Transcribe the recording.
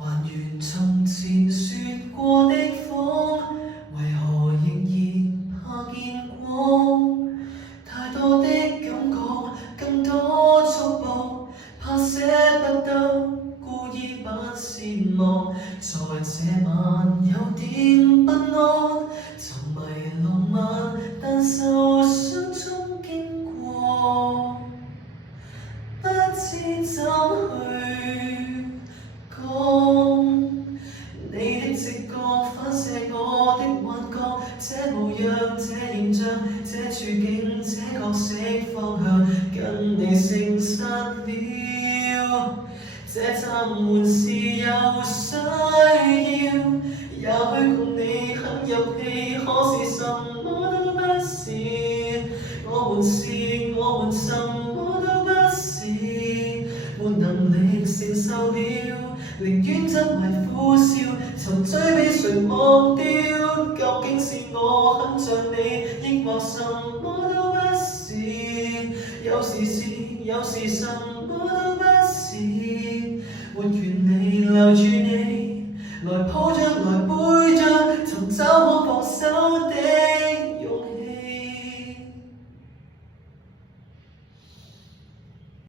還原從前說過的謊，為何仍然怕見光？太多的感覺，更多束縛，怕捨不得，故意把線忘。在這晚有點不安，沉迷浪漫，但受傷中經過，不知怎去講。你的直覺反射我的幻覺，這模樣，這形象，這處境，這角色方向，跟你誠實了。這暫緩是有需要，也許共你很入戲，可是什麼都不是。我們什麼都不是，沒能力承受了，寧願執迷苦笑，沉醉被誰忘掉？究竟是我很像你，抑或什麼都不是？有時是，有時什麼都不是，沒權利留住你，來抱着，來背着，尋找可放手的